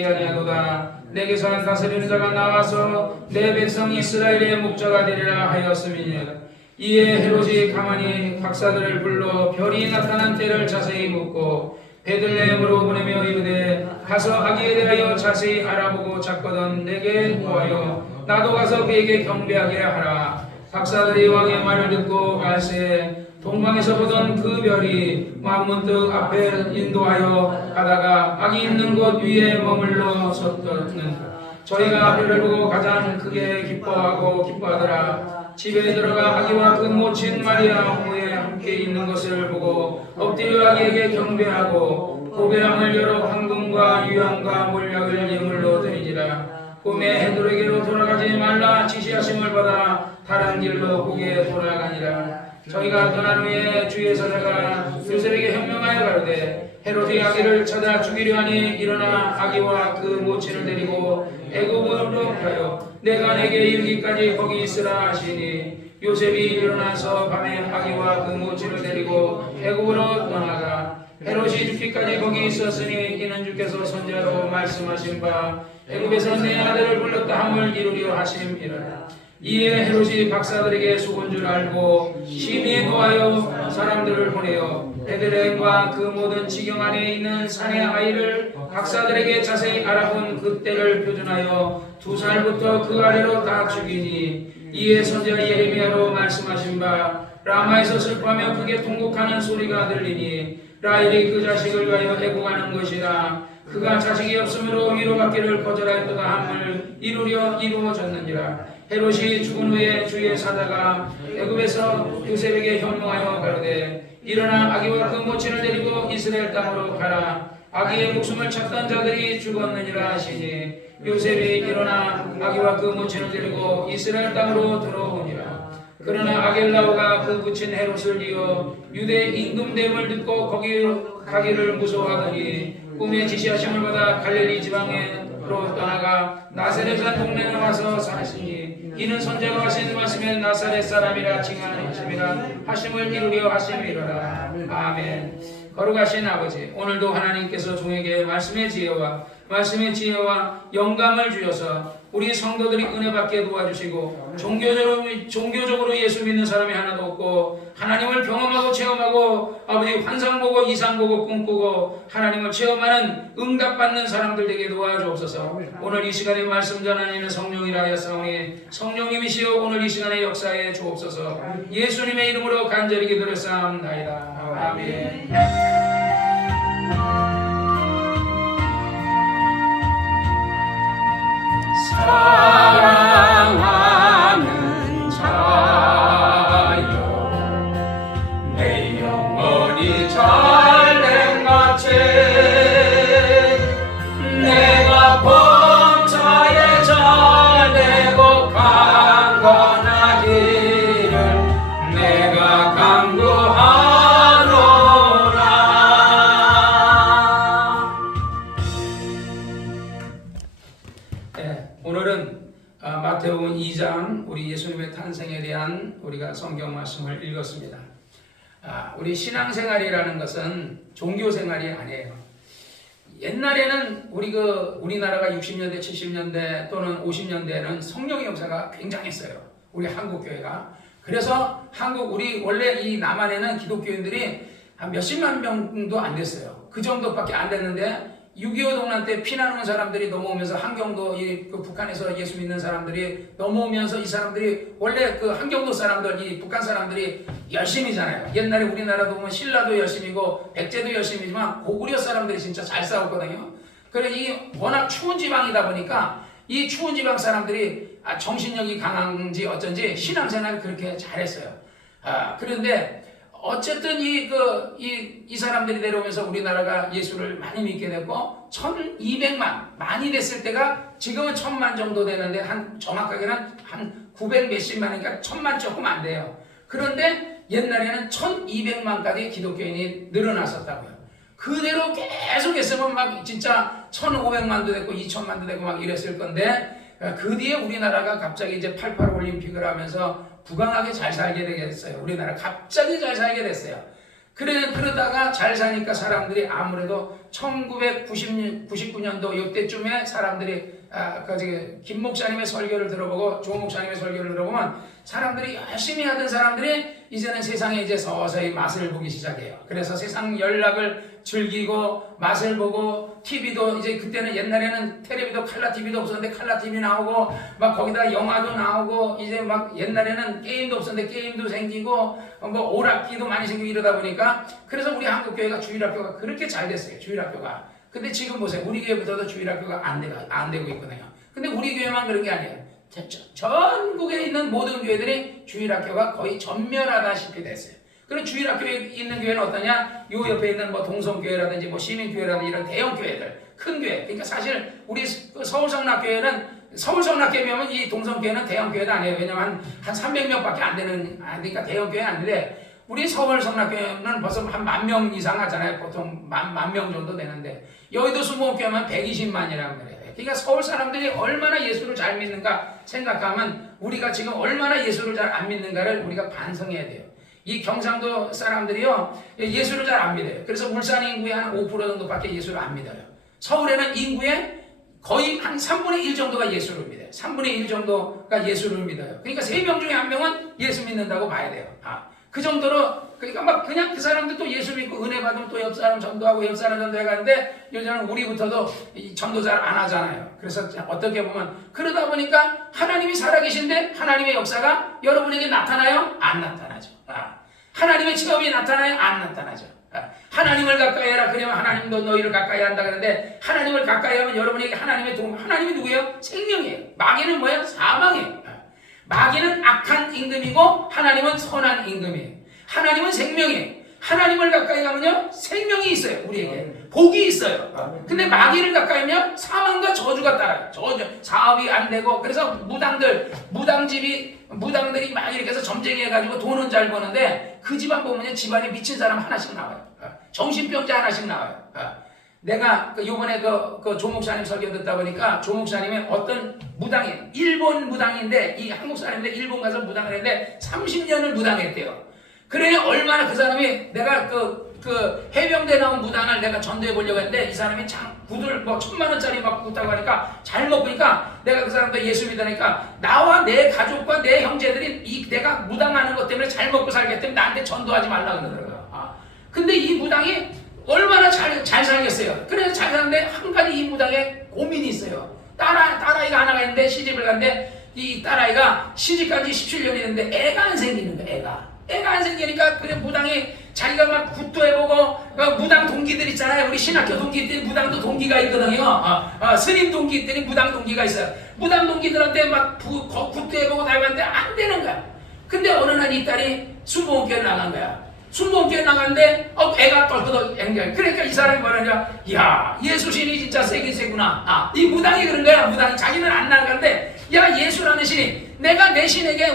아니하도다. 내게서 한 다스리는 자가 나와서 내 백성 이스라엘의 목자가 되리라 하였음이니라. 이에 헤롯이 가만히 박사들을 불러 별이 나타난 때를 자세히 묻고 베들레헴으로 보내며 이르되 가서 아기에 대하여 자세히 알아보고 찾거든 내게 보아요. 나도 가서 그에게 경배하게 하라. 박사들이 왕의 말을 듣고 갈새 동방에서 보던 그 별이 문득 앞에 인도하여 가다가 아기 있는 곳 위에 머물러 섰더니 저희가 별을 보고 가장 크게 기뻐하더라. 집에 들어가 아기와 그 모친 마리아 후에 함께 있는 것을 보고 엎드려 아기에게 경배하고 고배랑을 열어 황금과 유향과 몰약을 예물로 드리니라. 꿈에 헤롯에게로 돌아가지 말라 지시하심을 받아 다른 길로 고개 돌아가니라. 저희가 떠난 후에 주의 사자가 요셉에게 현명하여 가로되 헤롯이 아기를 찾아 죽이려 하니 일어나 아기와 그 모친을 데리고 애굽으로 가요. 내가 내게 이르기까지 거기 있으라 하시니 요셉이 일어나서 밤에 아기와 그 모친을 데리고 애굽으로 떠나가 헤롯이 죽기까지 거기 있었으니 이는 주께서 선지자로 말씀하신 바 애굽에서 내 아들을 불렀다 함을 이루려 하심이라. 이에 헤롯이 박사들에게 속은 줄 알고 심히 노하여 사람들을 보내어 베들레헴과 그 모든 지경 안에 있는 산의 아이를 박사들에게 자세히 알아본 그때를 표준하여 2살부터 그 아래로 다 죽이니 이에 선지자 예레미야로 말씀하신 바 라마에서 슬퍼하며 크게 통곡하는 소리가 들리니 라헬이 그 자식을 위하여 애고가는 것이라. 그가 자식이 없으므로 위로받기를 거절하였다가 함을 이루려 이루어졌느니라. 헤롯이 죽은 후에 주의 사자가 애굽에서 요셉에게 현명하여 가로되 일어나 아기와 그 모친을 데리고 이스라엘 땅으로 가라. 아기의 목숨을 찾던 자들이 죽었느니라 하시니 요셉이 일어나 아기와 그 모친을 데리고 이스라엘 땅으로 들어오니라. 그러나 아겔라오가 그 부친 헤롯을 이어 유대 임금됨을 듣고 거기로 가기를 무서워하더니 꿈에 지시하심을 받아 갈릴리 지방으로 떠나가 나사렛이라는 동네에 와서 사시니 이는 선지자가 하신 말씀에 나사렛 사람이라 칭하심이라 하심을 이루려 하심이로라. 아멘. 거룩하신 아버지, 오늘도 하나님께서 종에게 말씀의 지혜와 영감을 주셔서 우리 성도들이 은혜받게 도와주시고 종교적으로 예수 믿는 사람이 하나도 없고 하나님을 경험하고 체험하고 아버지 환상 보고 이상 보고 꿈꾸고 하나님을 체험하는 응답받는 사람들 되게 도와주옵소서. 오늘 이 시간에 말씀 전하는 성령이라 하였사오니 성령님이시여 오늘 이 시간에 역사해 주옵소서. 예수님의 이름으로 간절히 기도했사옵나이다. 아멘. 사랑하는 자여 내 영혼이 잘된 같이 내가 범사에 잘되고 강건하기를 내가 간구하노라. 오늘은 마태복음 2장 우리 예수님의 탄생에 대한 우리가 성경 말씀을 읽었습니다. 우리 신앙생활이라는 것은 종교생활이 아니에요. 옛날에는 우리나라가 60년대, 70년대 또는 50년대에는 성령의 역사가 굉장했어요. 우리 한국교회가. 그래서 우리 원래 이 남한에는 기독교인들이 한 몇십만 명도 안 됐어요. 그 정도밖에 안 됐는데 6.25 동란 때 피난 온 사람들이 넘어오면서 한경도 그 북한에서 예수 믿는 사람들이 넘어오면서 이 사람들이 원래 그 한경도 사람들 이 북한 사람들이 열심이잖아요. 옛날에 우리나라도 보면 신라도 열심이고 백제도 열심이지만 고구려 사람들이 진짜 잘 싸웠거든요. 그래 이 워낙 추운 지방이다 보니까 이 추운 지방 사람들이 정신력이 강한지 어쩐지 신앙생활을 그렇게 잘했어요. 그런데 어쨌든 이 사람들이 내려오면서 우리나라가 예수를 많이 믿게 됐고 1200만 많이 됐을 때가 지금은 1000만 정도 되는데 정확하게는 한 900 몇십만이니까 1000만 조금 안 돼요. 그런데 옛날에는 1200만까지 기독교인이 늘어났었다고요. 그대로 계속 했으면 막 진짜 1500만도 됐고 2000만도 되고 막 이랬을 건데 그 뒤에 우리나라가 갑자기 이제 88 올림픽을 하면서 부강하게 잘 살게 되겠어요. 우리나라 갑자기 잘 살게 됐어요. 그러다가 잘 사니까 사람들이 아무래도 1999년도 이때쯤에 사람들이 김 목사님의 설교를 들어보고 조 목사님의 설교를 들어보면 사람들이 열심히 하던 사람들이 이제는 세상에 이제 서서히 맛을 보기 시작해요. 그래서 세상 연락을 즐기고 맛을 보고 TV도 이제 그때는 옛날에는 텔레비도 칼라 TV도 없었는데 칼라 TV 나오고 막 거기다 영화도 나오고 이제 막 옛날에는 게임도 없었는데 게임도 생기고 뭐 오락기도 많이 생기고 이러다 보니까 그래서 우리 한국교회가 주일학교가 그렇게 잘 됐어요. 주일학교가. 근데 지금 보세요. 우리 교회부터도 주일학교가 안 되고 있거든요. 근데 우리 교회만 그런 게 아니에요. 전국에 있는 모든 교회들이 주일학교가 거의 전멸하다시피 됐어요. 그럼 주일학교에 있는 교회는 어떠냐? 요 옆에 있는 뭐 동성교회라든지 뭐 시민교회라든지 이런 대형 교회들, 큰 교회. 그러니까 사실 우리 서울성락교회는 서울성락교회면 이 동성교회는 대형 교회도 아니에요. 왜냐면 한 300명밖에 안 되는, 그러니까 대형 교회 아닌데 우리 서울성락교회는 벌써 한 10,000명 이상 하잖아요. 보통 만 명 정도 되는데 여의도 수목교회만 120만이라는 거예요. 그러니까 서울 사람들이 얼마나 예수를 잘 믿는가 생각하면 우리가 지금 얼마나 예수를 잘 안 믿는가를 우리가 반성해야 돼요. 이 경상도 사람들이요 예수를 잘 안 믿어요. 그래서 울산 인구의 한 5% 정도밖에 예수를 안 믿어요. 서울에는 인구의 거의 한 3분의 1 정도가 예수를 믿어요. 3분의 1 정도가 예수를 믿어요. 그러니까 3명 중에 1명은 예수 믿는다고 봐야 돼요. 그 정도로 그러니까 막 그냥 그 사람들도 예수 믿고 은혜 받으면 또 옆 사람 전도하고 옆 사람 전도해 가는데 요즘은 우리부터도 이 전도 잘 안 하잖아요. 그래서 어떻게 보면 그러다 보니까 하나님이 살아계신데 하나님의 역사가 여러분에게 나타나요? 안 나타나죠. 하나님의 직업이 나타나요? 안 나타나죠. 하나님을 가까이 해라. 그러면 하나님도 너희를 가까이 한다 그러는데 하나님을 가까이 하면 여러분에게 하나님의 도움. 하나님이 누구예요? 생명이에요. 마귀는 뭐예요? 사망이에요. 마귀는 악한 임금이고 하나님은 선한 임금이에요. 하나님은 생명이에요. 하나님을 가까이 가면요 생명이 있어요. 우리에게 복이 있어요. 근데 마귀를 가까이 하면 사망과 저주가 따라요. 사업이 안 되고 그래서 무당들이 막 이렇게 해서 점쟁이해가지고 돈은 잘 버는데 그 집안 보면 집안에 미친 사람 하나씩 나와요. 정신병자 하나씩 나와요. 내가 요번에 그 조 목사님 설교 듣다 보니까 조 목사님이 어떤 무당이 일본 무당인데 이 한국 사람인데 일본 가서 무당을 했는데 30년을 무당했대요. 그래 얼마나 그 사람이 내가 그 해병대 나온 무당을 내가 전도해 보려고 했는데 이 사람이 구들 뭐 1,000,000원짜리 막 굽다고 하니까 잘 먹으니까 내가 그 사람도 예수 믿으니까 나와 내 가족과 내 형제들이 내가 무당하는 것 때문에 잘 먹고 살기 때문에 나한테 전도하지 말라 그러더라고요. 근데 이 무당이 얼마나 잘 살겠어요. 그래서 잘 사는데 한 가지 이 무당에 고민이 있어요. 딸아이가 하나가 있는데 시집을 갔는데 이 딸아이가 시집간 지 17년이 됐는데 애가 안 생기는 거야. 애가 안 생기니까 그래 무당이 자기가 막 굿도 해보고 무당 동기들 있잖아요. 우리 신학교 동기들이 무당도 동기가 있거든요. 스님 동기들이 무당 동기가 있어요. 무당 동기들한테 막 굿도 해보고 다 해봤는데 안 되는 거야. 근데 어느 날 이 딸이 순복음교회 나간 거야. 순복음교회 나갔는데 애가 똘똘 연결. 그러니까 이 사람이 뭐라냐, 야 예수신이 진짜 세긴 세구나. 이 무당이 그런 거야. 무당이 자기는 안 나가는데 야 예수라는 신이 내가 내 신에게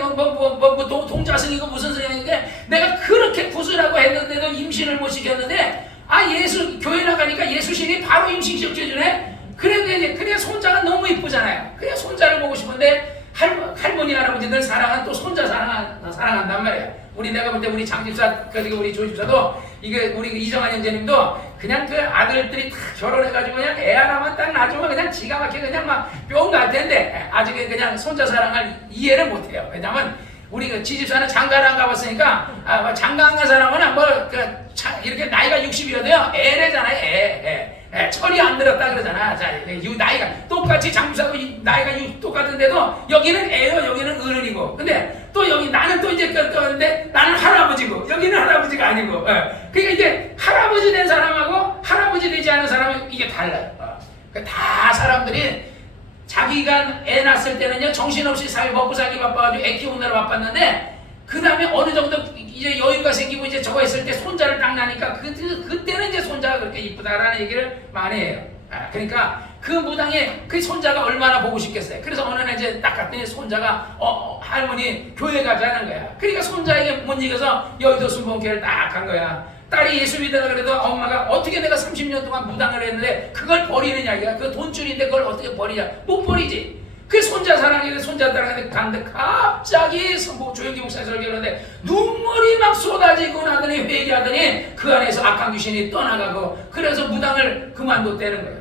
동자승이고 무슨 승인인데 내가 그렇게 구슬하고 했는데도 임신을 못 시켰는데 예수 교회 나가니까 예수신이 바로 임신 시켜주네. 그래 손자가 너무 이쁘잖아요. 그래 손자를 보고 싶은데 할머니 할아버지들 사랑한 또 손자 사랑한단 말이야. 내가 볼 때 우리 장집사 그리고 우리 조집사도 이게 우리 이정환 형제님도 그냥 그 아들들이 다 결혼해가지고 그냥 애 하나만 딱 낳아주면 그냥 기가 막히게 그냥 막 뿅 갈 텐데 아직 그냥 손자 사랑을 이해를 못해요. 왜냐면 우리 그 지집사는 장가를 안 가봤으니까 장가 안 간 사람은 이렇게 나이가 60이어도요 애래잖아요. 애. 철이 안 들었다 그러잖아. 자, 나이가 똑같이 장사하고 나이가 똑같은데도 여기는 애요, 여기는 어른이고. 근데 또 여기 나는 또 이제 근데 나는 할아버지고 여기는 할아버지가 아니고. 그러니까 이게 할아버지 된 사람하고 할아버지 되지 않은 사람은 이게 달라요. 다 사람들이 자기가 애 낳았을 때는요 정신없이 먹고 살기 바빠가지고 애 키우느라 바빴는데. 그 다음에 어느 정도 이제 여유가 생기고 이제 저거 했을 때 손자를 딱 나니까 그때는 이제 손자가 그렇게 이쁘다라는 얘기를 많이 해요. 그러니까 그 무당의 그 손자가 얼마나 보고 싶겠어요. 그래서 어느 날 이제 딱 갔더니 손자가 할머니 교회 가자는 거야. 그러니까 손자에게 못 이겨서 여의도 순복음교회를 딱 간 거야. 딸이 예수 믿으라 그래도 엄마가 어떻게 내가 30년 동안 무당을 했는데 그걸 버리느냐. 그 돈줄인데 그걸 어떻게 버리냐. 못 버리지. 그 손자 사랑인데 손자 사랑인데 가는데 갑자기 조영기 목사님 설교하는데 눈물이 막 쏟아지고 나더니 회개하더니 그 안에서 악한 귀신이 떠나가고 그래서 무당을 그만뒀다는 거예요.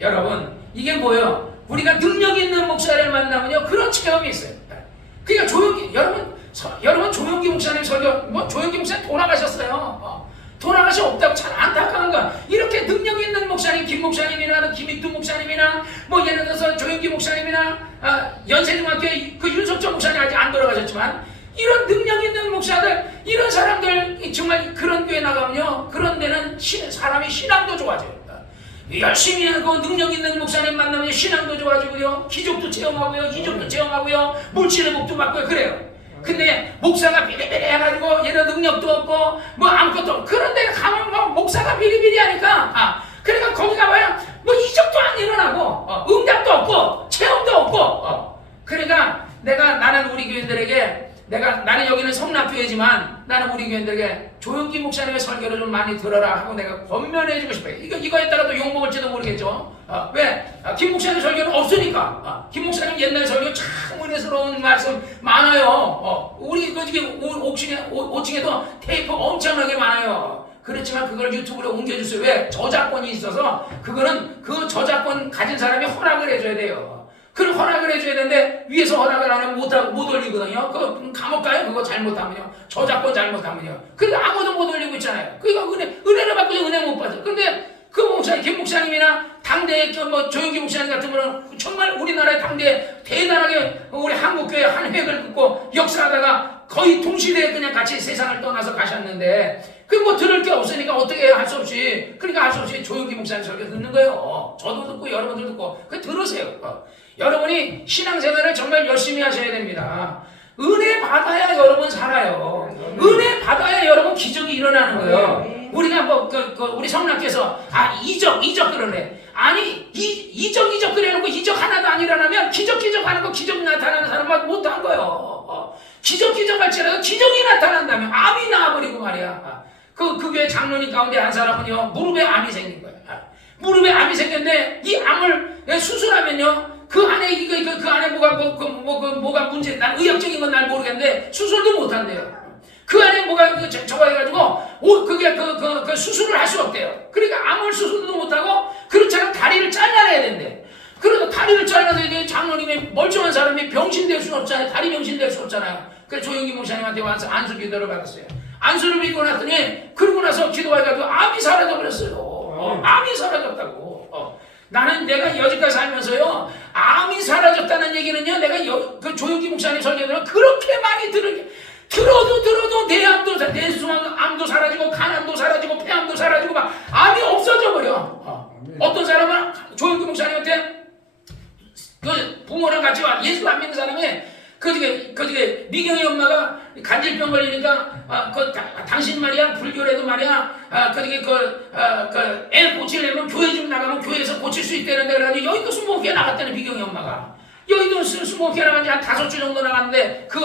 여러분 이게 뭐예요? 우리가 능력 있는 목사를 만나면요 그런 체험이 있어요. 그러니까 여러분 조영기 목사님 설교 조영기 목사님 돌아가셨어요. 돌아가시 없다고 참 안타까운 거야. 이렇게 능력 있는 목사님, 김 목사님이나 김익두 목사님이나 예를 들어서 조영기 목사님이나 연세중학교 그 윤석철 목사님 아직 안 돌아가셨지만 이런 능력 있는 목사들, 이런 사람들 정말 그런 교회 나가면요 그런 데는 사람이 신앙도 좋아져요. 열심히 하고 능력 있는 목사님 만나면 신앙도 좋아지고요, 기적도 체험하고요, 이적도 체험하고요, 물질의 복도 받고요, 그래요. 근데 목사가 비리비리 해가지고 얘는 능력도 없고 아무것도 없고 그런 데가 가면 목사가 비리비리 하니까 그러니까 거기 가봐야 이적도 안 일어나고 응답도 없고 체험도 없고 그러니까 나는 우리 교인들에게 나는 여기는 성락교회지만 나는 우리 교인들에게 조영기 목사님의 설교를 좀 많이 들어라 하고 내가 권면해주고 싶어요. 이거 했다가 또 욕먹을지도 모르겠죠. 왜? 김 목사님 설교는 없으니까. 김 목사님 옛날 설교 참 은혜스러운 말씀 많아요. 우리 그 5층에도 테이프 엄청나게 많아요. 그렇지만 그걸 유튜브로 옮겨주세요. 왜? 저작권이 있어서 그거는 그 저작권 가진 사람이 허락을 해줘야 돼요. 그걸 허락을 해줘야 되는데 위에서 허락을 안 하면 못 올리거든요. 그 감옥 가요. 그거 잘못하면요. 저작권 잘못하면요. 근데 아무도 못 올리고 있잖아요. 그러니까 은혜를 받고 은혜 못 받아. 근데 그 목사님, 김 목사님이나 당대의 조영기 목사님 같은 분은 정말 우리나라의 당대에 대단하게 우리 한국교회 한 획을 긋고 역사하다가 거의 동시대에 그냥 같이 세상을 떠나서 가셨는데 들을 게 없으니까 어떻게 해요? 할 수 없이. 그러니까 할 수 없이 조영기 목사님 설교 듣는 거예요. 저도 듣고 여러분들 듣고 들으세요. 여러분이 신앙생활을 정말 열심히 하셔야 됩니다. 은혜 받아야 여러분 살아요. 은혜 받아야 여러분 기적이 일어나는 거예요. 우리가 우리 성락께서 이적 그러네. 아니 이적 그래놓고 이적 하나도 안 일어나면 기적 하는 거 기적 나타나는 사람만 못한 거예요. 기적 할지라도 기적이 나타난다면 암이 나와버리고 말이야. 그 교회 장로님 가운데 한 사람은요 무릎에 암이 생긴 거예요. 무릎에 암이 생겼는데 이 암을 수술하면요 그 안에 그 안에 뭐가 문제, 난 의학적인 건 난 모르겠는데 수술도 못 한대요. 그 안에 뭐가 저거 해가지고 그게 그 수술을 할 수 없대요. 그러니까 암을 수술도 못 하고 그렇잖아 다리를 잘라내야 된대. 그래서 다리를 잘라내야 장로님이 멀쩡한 사람이 병신될 수 없잖아요. 다리 병신될 수 없잖아요. 그래서 조영기 목사님한테 와서 안수 기도를 받았어요. 안수를 믿고 났더니 그러고 나서 기도해가지고 암이 사라져버렸어요. 암이 사라졌다고. 나는 내가 여지까지 살면서요 암이 사라졌다는 얘기는요 내가 그 조영기 목사님 설교를 그렇게 많이 들어도 내 암도 사라지고 간암도 사라지고 폐암도 사라지고 막 암이 없어져 버려. 어떤 사람은 조영기 목사님한테 그 부모랑 같이 와 예수 안 믿는 사람이 그저게 미경이 엄마가 간질병 걸리니까 당신 말이야 불교래도 말이야 애 고치려면 교회 좀 나가면 교회에서 고칠 수 있다는데 그래가지고 여의도 20개 나갔다는 미경이 엄마가. 여의도 20개 나간 지 한 5주 정도 나갔는데 그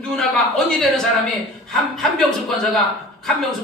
누나가 언니 되는 사람이 한명숙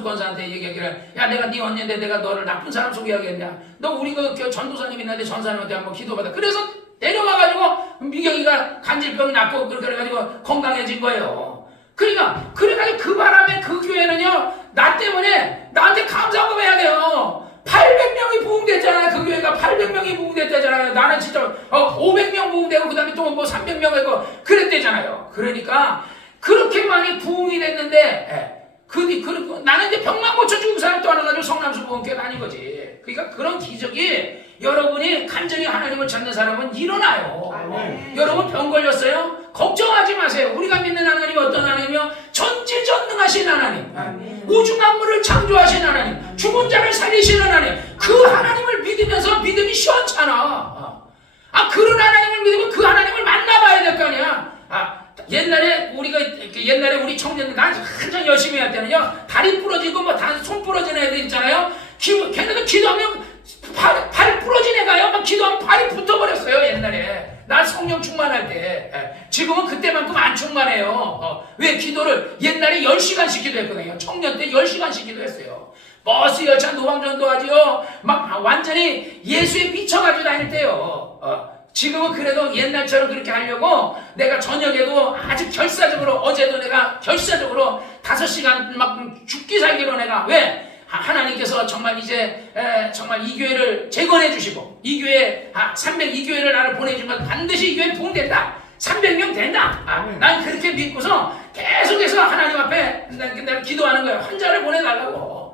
권사한테 얘기하기를 야 내가 네 언니인데 내가 너를 나쁜 사람 소개하겠냐. 너 우리 그 전도사님 있는데 전사님한테 한번 기도받아. 그래서 내려와가지고 미경이가 간질병 낫고 그래가지고 건강해진 거예요. 그러니까 그래가지고 그 바람에 그 교회는요 나 때문에 나한테 감사하고 해야 돼요. 800명이 부흥됐잖아요. 그 교회가 800명이 부흥됐다잖아요. 나는 진짜 500명 부흥되고 그 다음에 또 300명 하고 그랬대잖아요. 그러니까 그렇게 많이 부흥이 됐는데 나는 이제 병만 고쳐 죽은 사람 또 하나 가지고 성남수 부흥교회 다닌 거지. 그러니까 그런 기적이 여러분이 간절히 하나님을 찾는 사람은 일어나요. 여러분 병 걸렸어요? 걱정하지 마세요. 우리가 믿는 하나님이 어떤 하나님이요? 전지전능하신 하나님, 우주 만물을 창조하신 하나님, 죽은 자를 살리시는 하나님. 그 하나님을 믿으면서 믿음이 시원찮아. 그런 하나님을 믿으면 그 하나님을 만나봐야 될 거 아니야. 옛날에 우리 청년들 난 한참 열심히 할 때는요 다리 부러지고 손 부러진 애들 있잖아요. 걔네들 기도하면 팔 부러진 애가요 막 기도하면 팔이 붙어버렸어요. 옛날에 나 성령 충만할 때. 지금은 그때만큼 안 충만해요. 왜? 기도를 옛날에 10시간씩 기도했거든요. 청년 때 10시간씩 기도했어요. 버스 열차 노방전도 하지요. 막 완전히 예수에 미쳐가지고 다닐 때요. 지금은 그래도 옛날처럼 그렇게 하려고 내가 저녁에도 아주 결사적으로, 어제도 내가 결사적으로 5시간 막 죽기 살기로 내가, 왜? 하나님께서 정말 이제 정말 이 교회를 재건해 주시고, 이 교회 302교회를 나를 보내주면 반드시 이 교회 부흥된다, 300명 된다. 난 그렇게 믿고서 계속해서 하나님 앞에 내가 기도하는 거예요. 환자를 보내달라고.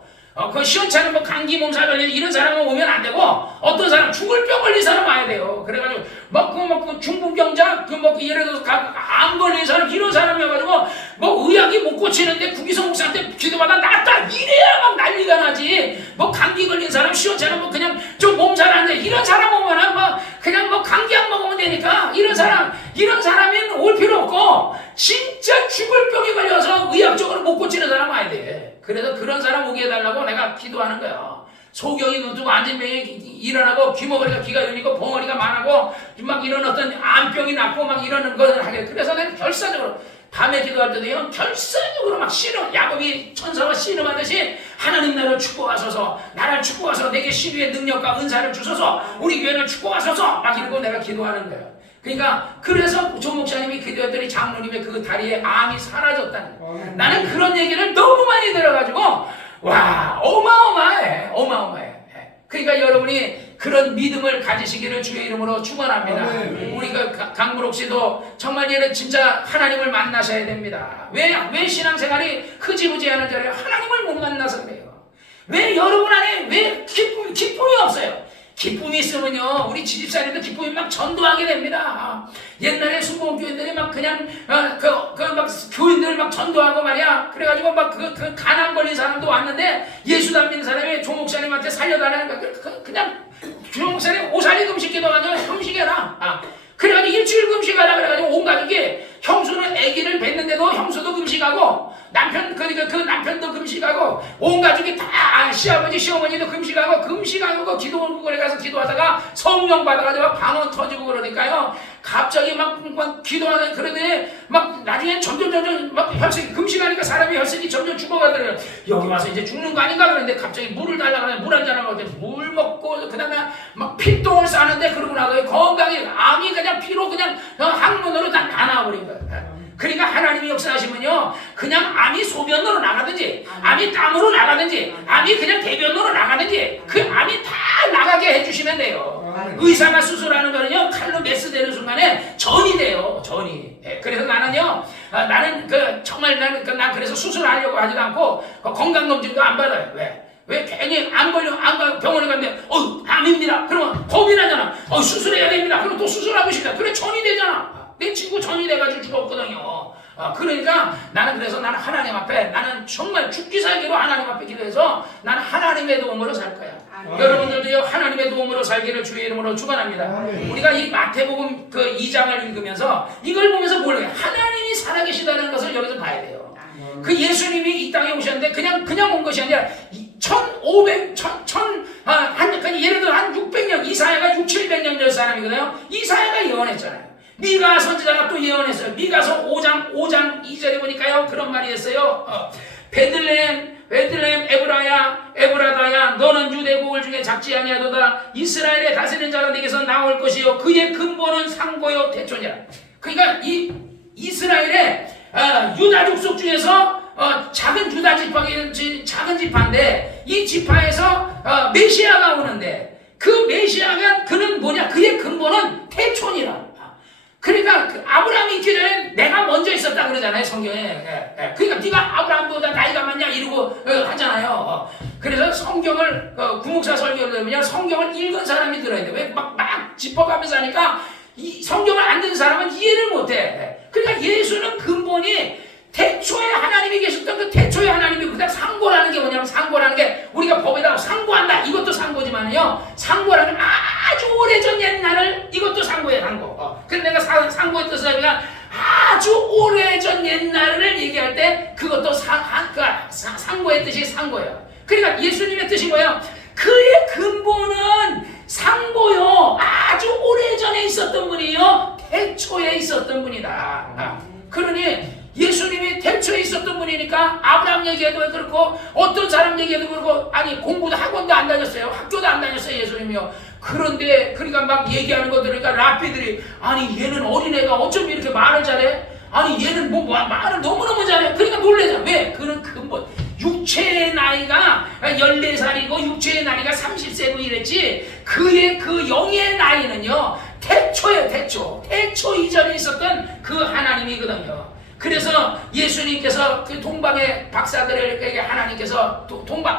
그 시원찮은 뭐 감기 몸살 걸린 이런 사람은 오면 안 되고, 어떤 사람 죽을 병 걸린 사람 와야 돼요. 그래가지고 그 중풍병자, 예를 들어서 암 걸린 사람, 이런 사람이어가지고 뭐 의학이 못 고치는데 구기성 목사한테 기도받아 낫다 이래야 막 난리가 나지. 뭐 감기 걸린 사람, 시원찮은 뭐 그냥 좀 몸살 안 돼, 이런 사람 오면은 뭐 그냥 뭐 감기약 먹으면 되니까, 이런 사람은 올 필요 없고, 진짜 죽을 병이 걸려서 의학적으로 못 고치는 사람 와야 돼. 그래서 그런 사람 오게 해달라고 내가 기도하는 거야. 소경이 눈 뜨고 안진병이 일어나고, 귀머거리가 귀가 열리고, 벙어리가 많아고, 막 이런 어떤 암병이 낫고 막 이러는 것을 하게. 그래서 내가 결사적으로 밤에 기도할 때도 이런 결사적으로 막 야곱이 천사와 씨름하듯이 하나님 나를 축복하소서, 나를 축복하소서, 내게 시류의 능력과 은사를 주소서, 우리 교회를 축복하소서, 막 이러고 내가 기도하는 거야. 그러니까 그래서 조 목사님이 기도했더니 장로님의 그 다리에 암이 사라졌다는 거예요. 나는 그런 얘기를 너무 많이 들어가지고 와, 어마어마해. 그러니까 여러분이 그런 믿음을 가지시기를 주의 이름으로 축원합니다. 우리 강무록 씨도 정말 얘는 진짜 하나님을 만나셔야 됩니다. 왜 신앙생활이 흐지부지하는 줄 알아요? 하나님을 못 만나서 그래요. 왜 여러분 안에 왜 기쁨이 없어요? 기쁨이 있으면요, 우리 지집사님도 기쁨이 막 전도하게 됩니다. 옛날에 순복음교인들이 막 그냥 막 교인들 막 전도하고 말이야. 그래가지고 막 그 가난 걸린 사람도 왔는데 예수 안 믿는 사람이 조 목사님한테 살려달라니까 그냥 조 목사님 오사리 금식 기도하냐, 금식해라. 그래가지고 일주일 금식하라 그래가지고 온 가족이, 형수는 아기를 뵀는데도 형수도 금식하고, 그 남편도 금식하고, 온 가족이 다 시아버지 시어머니도 금식하고 기도원국에 가서 기도하다가 성령 받아가지고 방언 터지고 그러니까요, 갑자기 막 기도하는, 그러더니 막 나중에 점점 막 혈색이, 금식하니까 사람이 혈색이 점점 죽어가더래요. 여기 와서 이제 죽는 거 아닌가 그러는데 갑자기 물을 달라고 하는데 물 한 잔 먹을 때 물 먹고, 그 다음에 막 피똥을 싸는데, 그러고 나서 건강히 암이 그냥 피로 그냥 항문으로 다 나와버린 거예요. 그러니까 하나님이 역사하시면요, 그냥 암이 소변으로 나가든지, 암이 땀으로 나가든지, 암이 그냥 대변으로 나가든지, 그 암이 다 나가게 해주시면 돼요. 의사가 수술하는 거는요, 칼로 메스되는 순간에 전이 돼요, 전이. 그래서 나는요, 나는 난 그래서 수술하려고 하지도 않고 건강검진도 안 받아요. 왜 괜히 병원에 갔는데 암입니다. 그러면 겁이 나잖아. 수술해야 됩니다. 그럼 또 수술하고 싶다. 그래, 전이 되잖아. 내 친구 전이 돼가지고 죽었거든요. 그러니까 나는 하나님 앞에, 나는 정말 죽기 살기로 하나님 앞에 기도해서 나는 하나님의 도움으로 살 거야. 여러분들도요, 하나님의 도움으로 살기를 주의 이름으로 축원합니다. 우리가 이 마태복음 2장을 읽으면서 이걸 보면서 뭘해요? 하나님이 살아계시다는 것을 여기서 봐야 돼요. 그 예수님이 이 땅에 오셨는데 그냥 온 것이 아니라 1500, 예를 들어 한 600년, 이사야가 600-700년 전 사람이거든요. 이사야가 예언했잖아요. 미가 선지자가 또 예언했어요. 미가서 5장 2절에 보니까요, 그런 말이 있어요. 베들레헴 에브라다야, 너는 유대 고을 중에 작지 아니하도다. 이스라엘의 다스리는 자가 네게서 나올 것이요, 그의 근본은 상고요 태초니라. 그러니까 이 이스라엘의 유다 족속 중에서 작은 유다 작은 지파인데, 이 지파에서 메시아가 오는데, 그 메시아가 그는 뭐냐? 그의 근본은 태초니라. 그러니까 아브라함이 있기 전에 내가 먼저 있었다 그러잖아요, 성경에. 그러니까 네가 아브라함보다 나이가 많냐 이러고 하잖아요. 그래서 성경을 구목사 설교를 하면 성경을 읽은 사람이 들어야 돼. 왜 막 짚어가면서 하니까 이 성경을 안 듣는 사람은 이해를 못해. 그러니까 예수는 근본이 태초에 하나님이 계셨던 그 태초에 하나님이, 그다음 상고라는 게 뭐냐면, 상고라는 게 우리가 법에다가 상고한다, 이것도 상고지만요, 상고라는 아주 오래전 옛날을, 이것도 상고예요, 상고. 그래서 내가 상고의 뜻을 하면 아주 오래전 옛날을 얘기할 때 그것도 상고의 뜻이 상고예요. 그러니까 예수님의 뜻이 뭐예요? 그의 근본은 상고요, 아주 오래전에 있었던 분이요, 태초에 있었던 분이다. 그러니 예수님이 태초에 있었던 분이니까 아브라함 얘기해도 그렇고, 어떤 사람 얘기해도 그렇고, 아니 공부도 학원도 안 다녔어요, 학교도 안 다녔어요 예수님이요. 그런데 그러니까 막 얘기하는 거 들으니까 랍비들이 아니 얘는 어린애가 어쩜 이렇게 말을 잘해? 아니 얘는 뭐 말을 너무너무 잘해. 그러니까 놀래잖아. 왜? 그는 뭐 육체의 나이가 14살이고 육체의 나이가 30세고 이랬지 그의 그 영의 나이는요 태초예요. 태초 이전에 있었던 그 하나님이거든요. 그래서 예수님께서 그 동방의 박사들에게 하나님께서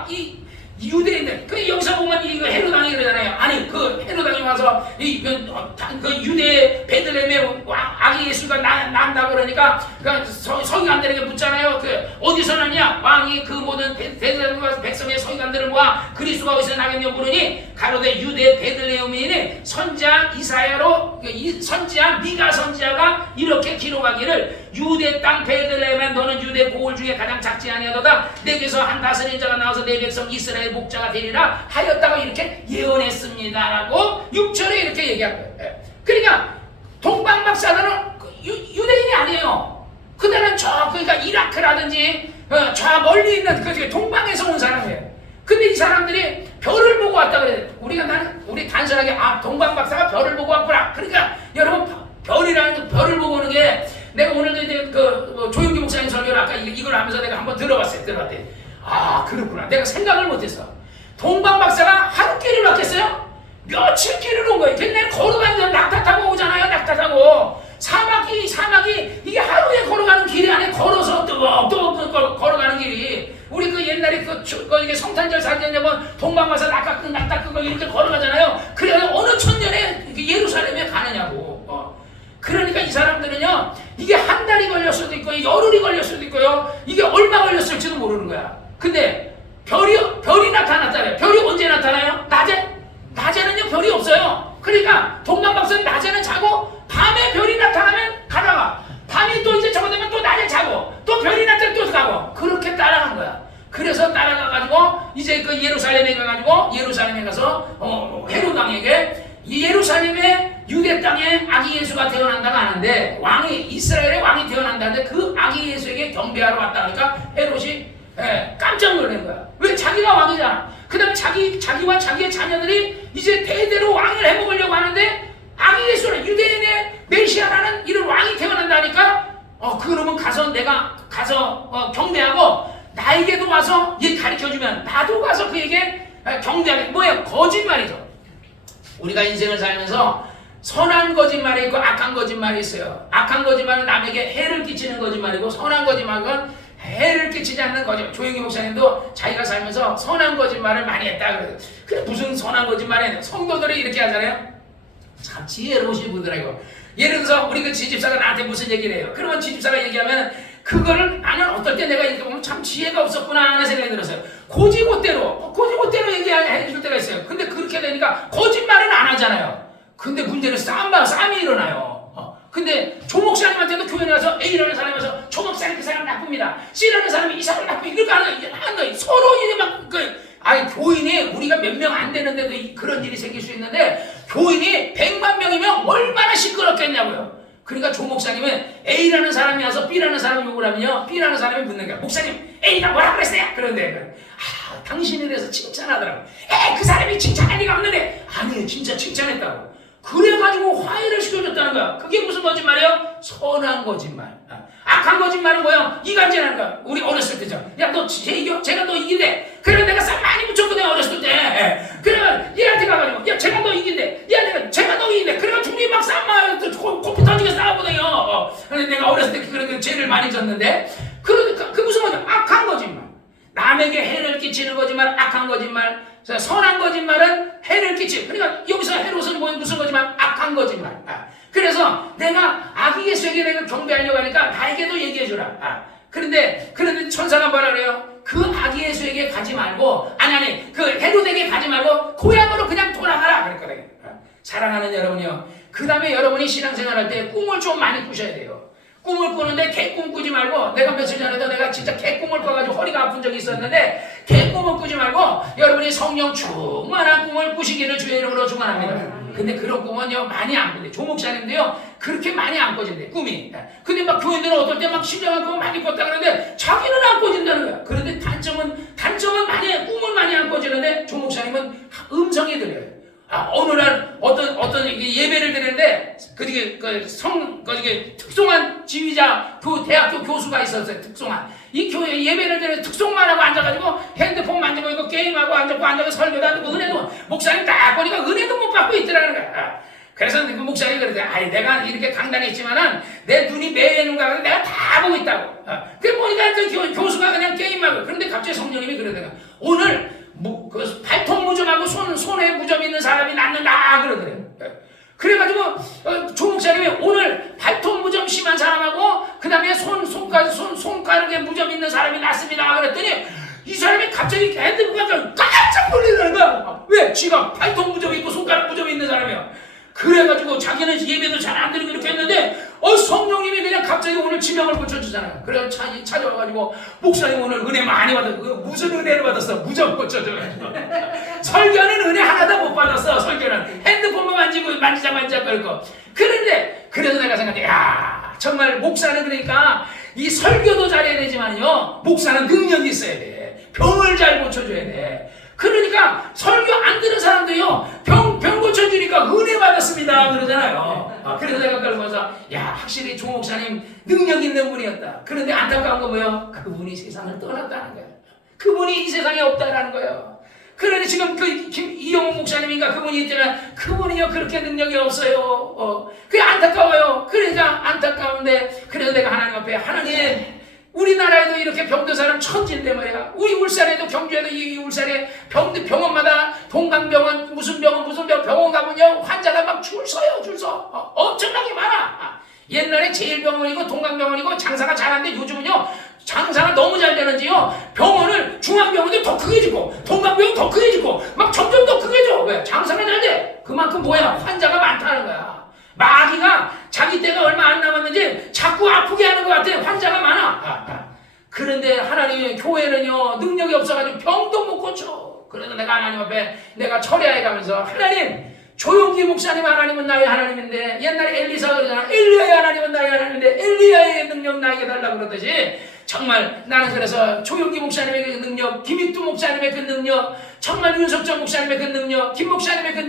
이 유대인들 그 여기서 보면 이거 헤롯 왕이 그러잖아요. 아니 그 헤롯 왕이 와서 그 유대 베들레헴에 아기 예수가 난다 그러니까 그 서기관들에게 묻잖아요. 그 어디서 났냐? 왕이 그 모든 베들레헴과 백성의 서기관들을 모아 그리스도가 어디서 나겠냐 물으니 가로되 유대 베들레헴인의 선지자 이사야로 선지자 미가 선지자가 이렇게 기록하기를 유대 땅 베들레헴에 너는 유대 고을 중에 가장 작지 아니하도다 내게서 한 다스린 자가 나와서 내 백성 이스라엘 목자가 되리라 하였다고 이렇게 예언했습니다라고 6절에 이렇게 얘기한 거예요. 그러니까 동방박사들은 유대인이 아니에요. 그들은 그러니까 이라크라든지 저 멀리 있는 그 동방에서 온 사람이에요. 근데 이 사람들이 별을 보고 왔다 그래요. 우리 단순하게 동방박사가 별을 보고 왔구나. 그러니까 여러분 별이라는 별을 보고 오는 게 내가 오늘도 이제 조용기 목사님 설교를 아까 이걸 하면서 내가 한번 들어봤대. 그렇구나. 내가 생각을 못했어. 동방박사가 하루 길을 왔겠어요? 며칠 길을 온 거예요. 걔네 걸어가는 낙타 타고 오잖아요. 낙타 타고 사막이 이게 하루에 걸어가는 길이 아니에요. 걸어서 또 걸어가는 길이 우리 그 옛날에 이게 성탄절 사진 보면 동방박사 낙타 끄고 이렇게 걸어가잖아요. 그래서 어느 천년에 예루살렘에 가느냐고. 그러니까 이 사람들은요 이게 한 달이 걸렸을 수도 있고 열흘이 걸렸을 수도 있고요 이게 얼마 걸렸을지도 모르는 거야. 근데 별이 나타났잖아요. 별이 언제 나타나요? 낮에는요 별이 없어요. 그러니까 동방박사는 낮에는 자고 밤에 별이 나타나면 가다가 밤이 또 이제 저거 되면 또 낮에 자고 또 별이 나타나면 또 가고 그렇게 따라간 거야. 그래서 따라가가지고 이제 그 예루살렘에 가서 헤롯 왕에게 이 예루살렘의 유대 땅에 아기 예수가 태어난다고 하는데 이스라엘의 왕이 태어난다는데 그 아기 예수에게 경배하러 왔다 하니까 헤롯이 깜짝 놀란 거야. 왜? 자기가 왕이잖아. 그 다음에 자기와 자기의 자녀들이 이제 대대로 왕을 해먹으려고 하는데 아기 예수는 유대인의 메시아라는 이런 왕이 태어난다 하니까 그러면 내가 가서 경배하고 나에게도 와서 얘 가르쳐주면 나도 가서 그에게 경배하게 뭐예요? 거짓말이죠. 우리가 인생을 살면서 선한 거짓말이 있고 악한 거짓말이 있어요. 악한 거짓말은 남에게 해를 끼치는 거짓말이고 선한 거짓말은 해를 끼치지 않는 거짓말. 조영기 목사님도 자기가 살면서 선한 거짓말을 많이 했다 그래요. 그래 무슨 선한 거짓말 했냐? 성도들이 이렇게 하잖아요. 참 지혜로우신 분들이고 예를 들어서 우리 그 지집사가 나한테 무슨 얘기를 해요. 그러면 지집사가 얘기하면 그거를 나는 어떨 때 내가 이렇게 보면 참 지혜가 없었구나 하는 생각이 들었어요. 고지고대로 얘기해 줄 때가 있어요. 근데 그렇게 되니까 거짓말은 안 하잖아요. 근데 문제는 싸움이 일어나요. 근데 조 목사님한테도 교회에 가서 A라는 사람이 와서 조 목사님 그 사람 나쁩니다. C라는 사람이 이 사람 나쁘고 이렇게 하는 거예요. 서로 이제 막 교인이 우리가 몇 명 안 되는데도 그런 일이 생길 수 있는데 교인이 100만 명이면 얼마나 시끄럽겠냐고요. 그러니까 조 목사님은 A라는 사람이 와서 B라는 사람이 욕을 하면요 B라는 사람이 묻는 거야. 목사님 A가 뭐라 그랬어요? 그런데 당신에 대해서 칭찬하더라고. 그 사람이 칭찬할 리가 없는데 아니에요 진짜 칭찬했다고. 그래가지고 화해를 시켜줬다는 거야. 그게 무슨 거짓말이에요? 선한 거짓말. 악한 거짓말은 뭐야? 이간질하는 거야. 우리 어렸을 때죠. 야 너 제가 너 이긴대. 그래 내가 쌀 많이 묻혔거든 어렸을 때. 그러면 얘한테 가가지고 야 제가 너 이긴대. 야 제가 너 이긴대. 그래가지고 둘이 막 쌈마 코피 터지게 싸우거든요. 근데 내가 어렸을 때 그런 죄를 많이 졌는데 그러니까 그 무슨 거냐? 악한 거짓말. 남에게 해를 끼치는 거짓말, 악한 거짓말. 선한 거짓말은 해를 끼치고 그러니까 여기서 헤롯은 무슨 거짓말? 악한 거짓말. 그래서 내가 아기 예수에게 내가 경배하려고 하니까 나에게도 얘기해주라. 그런데 천사가 뭐라 그래요? 그 아기 예수에게 가지 말고 그 헤롯에게 가지 말고 고향으로 그냥 돌아가라 그랬거든요. 사랑하는 여러분이요. 그 다음에 여러분이 신앙생활할 때 꿈을 좀 많이 꾸셔야 돼요. 꿈을 꾸는데 개꿈 꾸지 말고 내가 며칠 전에도 내가 진짜 개꿈을 꿔가지고 허리가 아픈 적이 있었는데 개꿈을 꾸지 말고 여러분이 성령 충만한 꿈을 꾸시기를 주의 이름으로 축원합니다. 근데 그런 꿈은요 많이 안 꾼대. 조 목사님도요 그렇게 많이 안 꿔진대 꿈이. 근데 막 교인들은 어떨 때 막 신령한 꿈을 많이 꿨다 그러는데 자기는 안 꿔진다는 거야. 그런데 단점은 꿈을 많이 안 꿔지는데 조 목사님은 음성이 들려요. 어느 날 어떤 예배를 드리는데 특송한 지휘자 그 대학교 교수가 있었어요. 특송한 이 교회 예배를 드리는데 특송만 하고 앉아가지고 핸드폰 만지고 이거 게임하고 앉아서 설교도 안 듣고 은혜도 목사님 딱 보니까 은혜도 못 받고 있더라는 거야. 그래서 그 목사님이 그러대. 아이 내가 이렇게 강단했지만은 내 눈이 매의 눈 가서 내가 다 보고 있다고. 그래 보니까 그 교수가 그냥 게임하고. 그런데 갑자기 성령님이 그러더라. 오늘 그 발톱 무좀하고 손에 무좀 있는 사람이 낫는다 그러더래요. 그래가지고 조 목사님이 오늘 발톱 무좀 심한 사람하고 그 다음에 손가락에 무좀 있는 사람이 낫습니다 그랬더니 이 사람이 갑자기 핸드폰을 깜짝 놀라는 거야. 왜? 지가 발톱 무좀 있고 손가락 무좀 있는 사람이야. 그래가지고 자기는 예배도 잘 안 드리고 이렇게 했는데 성령님이 그냥 갑자기 오늘 지명을 고쳐주잖아요. 그래서 찾아와가지고 목사님 오늘 은혜 많이 받았어. 무슨 은혜를 받았어? 무조건 고쳐줘가지고 설교는 은혜 하나도 못 받았어. 설교는 핸드폰만 만지작 그러고. 그런데 그래도 내가 생각해 야 정말 목사는 그러니까 이 설교도 잘해야 되지만요 목사는 능력이 있어야 돼. 병을 잘 고쳐줘야 돼. 그러니까 설교 안 듣는 사람도요 병 고쳐주니까 은혜 받았습니다 그러잖아요. 그래서 내가 그걸 보면서 야 확실히 조 목사님 능력 있는 분이었다. 그런데 안타까운 거 뭐예요? 그분이 세상을 떠났다는 거예요. 그분이 이 세상에 없다라는 거예요. 그런데 지금 이영훈 목사님인가 그분이 있지만 그분이요 그렇게 능력이 없어요. 그게 안타까워요. 그러니까 안타까운데 그래서 내가 하나님 앞에 하나님 우리나라에도 이렇게 병든 사람 천지인데 말이야. 우리 울산에도 경주에도 이 울산에 병원마다 동강병원 무슨 병원 병원 가면요 환자가 막 줄 서요. 엄청나게 많아. 옛날에 제일병원이고 동강병원이고 장사가 잘하는데 요즘은요 장사가 너무 잘 되는지요 병원을 중앙병원이 더 크게 짓고 동강병원 더 크게 짓고 막 점점 더 크게 줘. 왜? 장사가 잘 돼. 그만큼 뭐야 환자가 많다는 거야. 마귀가 자기 때가 얼마 안 남았는지 자꾸 아프게 하는 것 같아. 환자가 많아. 그런데 하나님의 교회는요 능력이 없어가지고 병도 못 고쳐. 그래서 내가 하나님 앞에 내가 철야해 가면서 하나님 조용기 목사님 하나님은 나의 하나님인데 옛날에 엘리사가 그러잖아. 엘리야의 하나님은 나의 하나님인데 엘리야의 능력 나에게 달라고 그러듯이 정말 나는 그래서 조용기 목사님의 그 능력, 김익두 목사님의 그 능력, 정말 윤석정 목사님의 그 능력, 김 목사님의 그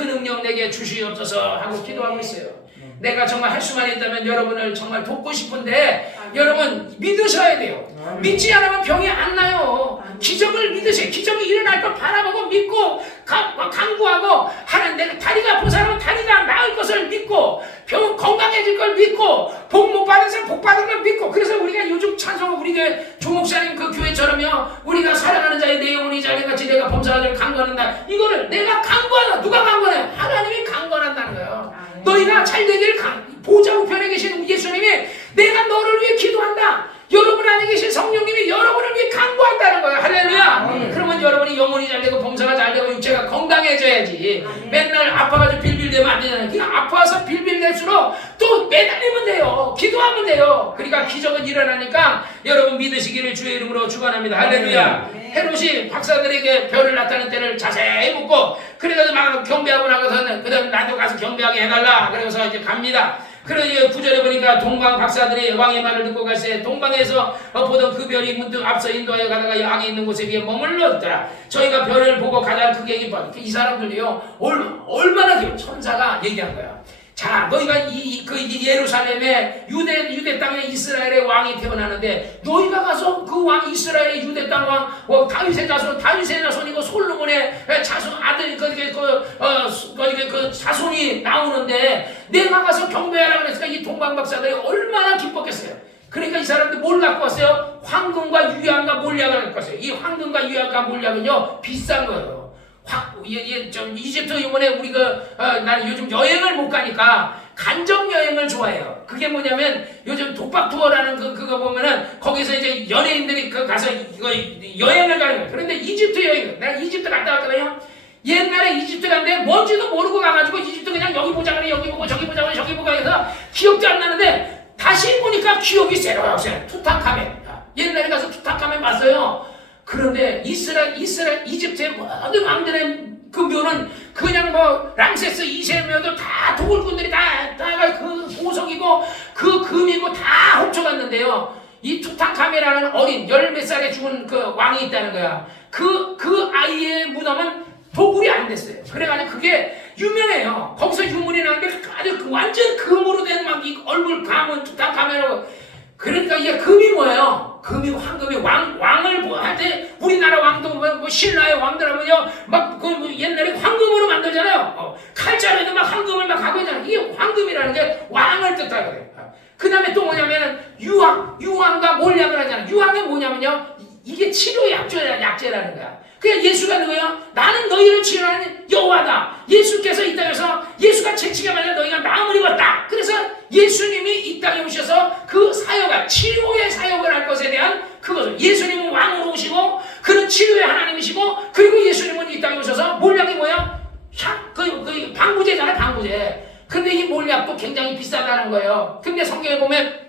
능력 내게 주시옵소서 하고 기도하고 있어요. 내가 정말 할 수만 있다면 여러분을 정말 돕고 싶은데 여러분 믿으셔야 돼요. 믿지 않으면 병이 안 나요. 기적을 믿으세요. 기적이 일어날 걸 바라보고 믿고 간구하고 하는 내가 다리가 아픈 사람은 다리가 나을 것을 믿고 병은 건강해질 걸 믿고 복 못 받은 사람 복 받은 걸 믿고. 그래서 우리가 요즘 찬송 우리 조 목사님 그 교회처럼요 우리가 사랑하는 자의 내 영혼이 자네같이 내가 범사를 강구한다. 이거를 내가 강구한다. 누가 강구해? 하나님이 강구한다는 거예요. 너희가 잘 되기를 보좌 우편에 계신 예수님이 내가 너를 위해 기도한다. 여러분 안에 계신 성령님이 여러분을 위해 간구한다는 거예요. 할렐루야. 그러면 여러분이 영혼이 잘 되고 범사가 잘 되고 육체가 건강해져야지. 맨날 아파가지고 빌빌대면 안 되잖아요. 그냥 아파서 빌빌댈수록 또 매달리면 돼요. 기도하면 돼요. 그러니까 기적은 일어나니까 여러분 믿으시기를 주의 이름으로 축원합니다. 할렐루야. 헤롯이 박사들에게 별을 나타낸 때를 자세히 묻고 그래가지고 막 경배하고 나가서는 그 다음 나도 가서 경배하게 해달라. 그래서 이제 갑니다. 그러니 구절에 보니까 동방 박사들이 왕의 말을 듣고 갈새 동방에서 보던 그 별이 문득 앞서 인도하여 가다가 양이 있는 곳에 비해 머물렀더라. 저희가 별을 보고 가장 크게 기뻐. 이 사람들이요 얼마나 기뻐. 천사가 얘기한 거야. 자, 너희가 예루살렘에 유대 땅에 이스라엘의 왕이 태어나는데 너희가 가서 그 왕 이스라엘의 유대 땅 왕 다윗의 자손이고 솔로몬의 자손 아들 그 자손이 나오는데 내가 가서 경배하라 그랬으니까 이 동방 박사들이 얼마나 기뻤겠어요. 그러니까 이 사람들 뭘 갖고 왔어요? 황금과 유향과 몰약을 갖고 왔어요. 이 황금과 유향과 몰약은요 비싼 거예요. 이집트 이번에 우리가 나는 요즘 여행을 못 가니까 간접 여행을 좋아해요. 그게 뭐냐면 요즘 독박 투어라는 그거 보면은 거기서 이제 연예인들이 가서 이거 여행을 가는 거예요. 그런데 이집트 여행, 내가 이집트 갔다 왔거든요. 옛날에 이집트 갔는데 뭔지도 모르고 가가지고 이집트 그냥 여기 보자 그래 여기 보고 저기 보자 그래 저기 보고 해서 기억도 안 나는데 다시 보니까 기억이 새로워요. 투탕카멘. 옛날에 가서 투탕카멘 봤어요. 그런데 이집트의 모든 왕들의 그 묘는 그냥 뭐 람세스 2세의 묘도 다 도굴꾼들이 다가 그 보석이고 그 금이고 다 훔쳐갔는데요. 이 투탕카멘이라는 어린 10몇 살에 죽은 그 왕이 있다는 거야. 그 아이의 무덤은 도굴이 안 됐어요. 그래가지고 그게 유명해요. 거기서 유물이 나는데 아주 완전 금으로 된 막 이 얼굴 감은 다 카메라. 그러니까 이게 금이 뭐예요? 금이 황금이 왕을 뭐 할 때 우리나라 왕도 뭐 신라의 왕들 하면요 막그 옛날에 황금으로 만들잖아요. 칼자루에도 막 황금을 막 하고 있잖아요. 이게 황금이라는 게 왕을 뜻하거든요. 그 다음에 또 뭐냐면 유황과 몰약을 하잖아요. 유황이 뭐냐면요 이게 치료 약재라는 거야. 그냥 예수가 누구예요? 나는 너희를 치료하는 여호와다. 예수께서 이 땅에서 예수가 채찍에 맞아 너희가 나음을 입었다. 그래서 예수님이 이 땅에 오셔서 그 사역을 치료의 사역을 할 것에 대한 그것을 예수님은 왕으로 오시고 그는 치료의 하나님이시고 그리고 예수님은 이 땅에 오셔서 몰약이 뭐야? 그 방부제잖아 방부제. 근데 이 몰약도 굉장히 비싸다는 거예요. 근데 성경에 보면